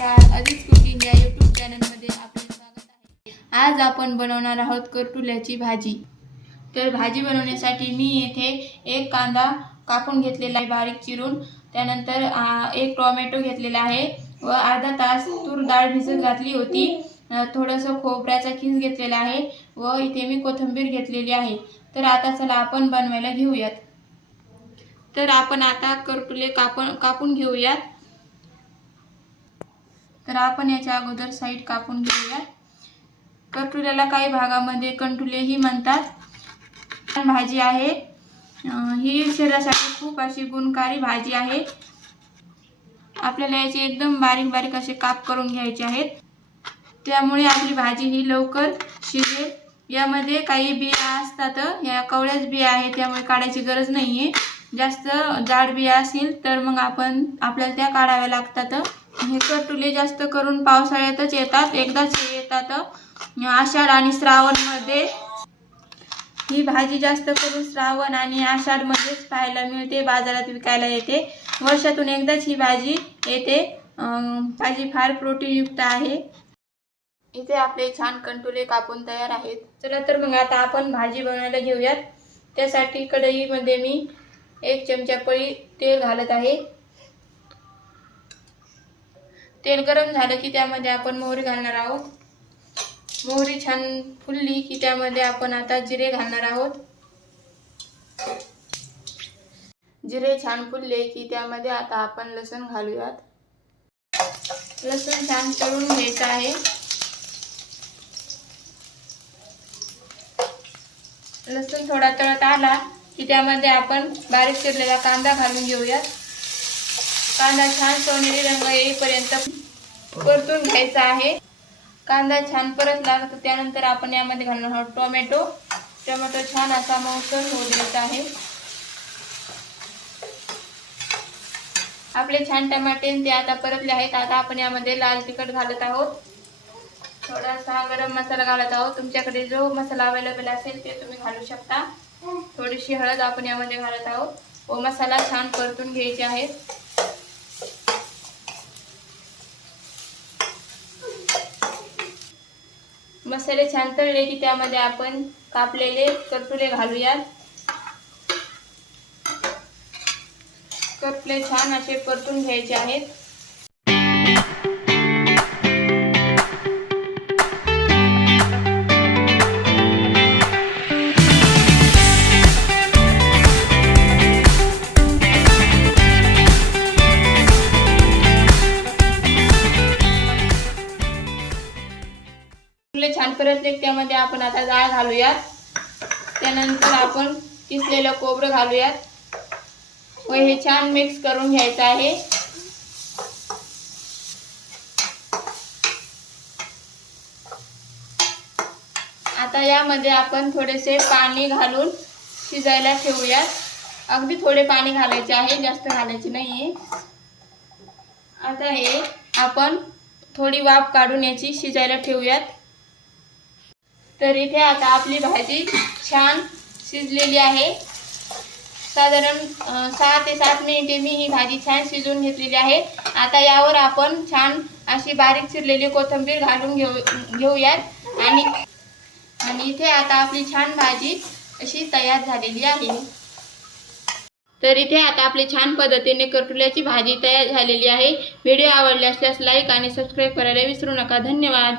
नमस्कार. अजित कुकिंग या यूट्यूब चॅनलमध्ये आपले स्वागत आहे. आज आपण बनवणार आहोत करटुल्याची भाजी. तर भाजी बनवण्यासाठी मी येथे एक कांदा कापून घेतलेला आहे बारीक चिरून. त्यानंतर एक टोमॅटो घेतलेला आहे व अर्धा तास तूर डाळ भिजत घातली होती. थोडंसं खोबऱ्याचा खीस घेतलेला आहे व इथे मी कोथिंबीर घेतलेली आहे. तर आता चला आपण बनवायला घेऊयात. तर आपण आता करटुले कापून कापून घेऊयात. तर आपण याच्या अगोदर साईड कापून घेऊया. कटुल्याला काही भागामध्ये कंटुलेही म्हणतात. भाजी आहे. ही शरीरासाठी खूप अशी गुणकारी भाजी आहे. आपल्याला याचे एकदम बारीक बारीक असे काप करून घ्यायचे आहेत. त्यामुळे आपली भाजी ही लवकर शिजेल. यामध्ये काही बिया असतात. या कवळ्याच बिया आहेत. त्यामुळे काढायची गरज नाही आहे जास्त जाड बिया असतील तर मग आपण आपल्याला त्या काढाव्या लागतात. हे कटुले जास्त करून पावसाळ्यातच येतात. एकदाच हे येतात. आषाढ आणि श्रावणमध्ये ही भाजी जास्त करून श्रावण आणि आषाढमध्येच पाहायला मिळते बाजारात विकायला येते. वर्षातून एकदाच ही भाजी येते. भाजी फार प्रोटीनयुक्त आहे. इथे आपले छान कंटुले कापून तयार आहेत. चला तर मग आता आपण भाजी बनवायला घेऊयात. त्यासाठी कढईमध्ये मी एक चमचा पळी तेल घालत आहे. तेल गरम झालं की त्यामध्ये आपण मोहरी घालणार आहोत. मोहरी छान फुलली की त्यामध्ये आपण आता जिरे घालणार आहोत. जिरे छान फुलले की त्यामध्ये आता आपण लसूण घालूयात. लसूण छान तळून घ्यायचं आहे. लसूण थोडा तळत आला की त्यामध्ये आपण बारीक चिरलेला कांदा घालून घेऊयात. कांदा छान सोनेरी रंग येईपर्यंत परतून घ्यायचा आहे. कांदा छान परतला तर त्यानंतर आपण यामध्ये घालणार आहोत टोमॅटो. टोमॅटो छान असा मौसम होऊ द्यायचा आहे. आपले छान टमाटे ते आता परतले आहेत. आता आपण यामध्ये लाल तिखट घालत आहोत. थोडासा गरम मसाला घालत आहोत. तुमच्याकडे जो मसाला अवेलेबल असेल ते तुम्ही घालू शकता. थोडीशी हळद आपण यामध्ये घालत आहोत. व मसाला छान परतून घ्यायचे आहेत. मसाले छान तळले की त्यामध्ये आपण कापलेले करटुले घालूयात. करटुले छान असे परतून घ्यायचे आहेत. फुले छान परतले त्यामध्ये आपण आता डाळ घालूयात. त्यानंतर आपण किसलेलं कोबरं घालूयात. व हे छान मिक्स करून घ्यायचं आहे. आता यामध्ये आपण थोडेसे पाणी घालून शिजायला ठेवूयात. अगदी थोडे पाणी घालायचे आहे जास्त घालायचे नाहीये. आता हे आपण थोडी वाफ काढून याची शिजायला ठेवूयात. तर इथे आता आपली भाजी छान शिजलेली आहे. साधारण सहा ते सात मिनिटे मी ही भाजी छान शिजवून घेतलेली आहे. आता यावर आपण छान अशी बारीक चिरलेली कोथिंबीर घालून घेऊ घेऊयात. आणि आणि इथे आता आपली छान भाजी अशी तयार झालेली आहे. तर इथे आता आपली छान पद्धतीने करटुल्याची भाजी तयार झालेली आहे. व्हिडिओ आवडले असल्यास लाईक आणि सबस्क्राईब करायला विसरू नका. धन्यवाद.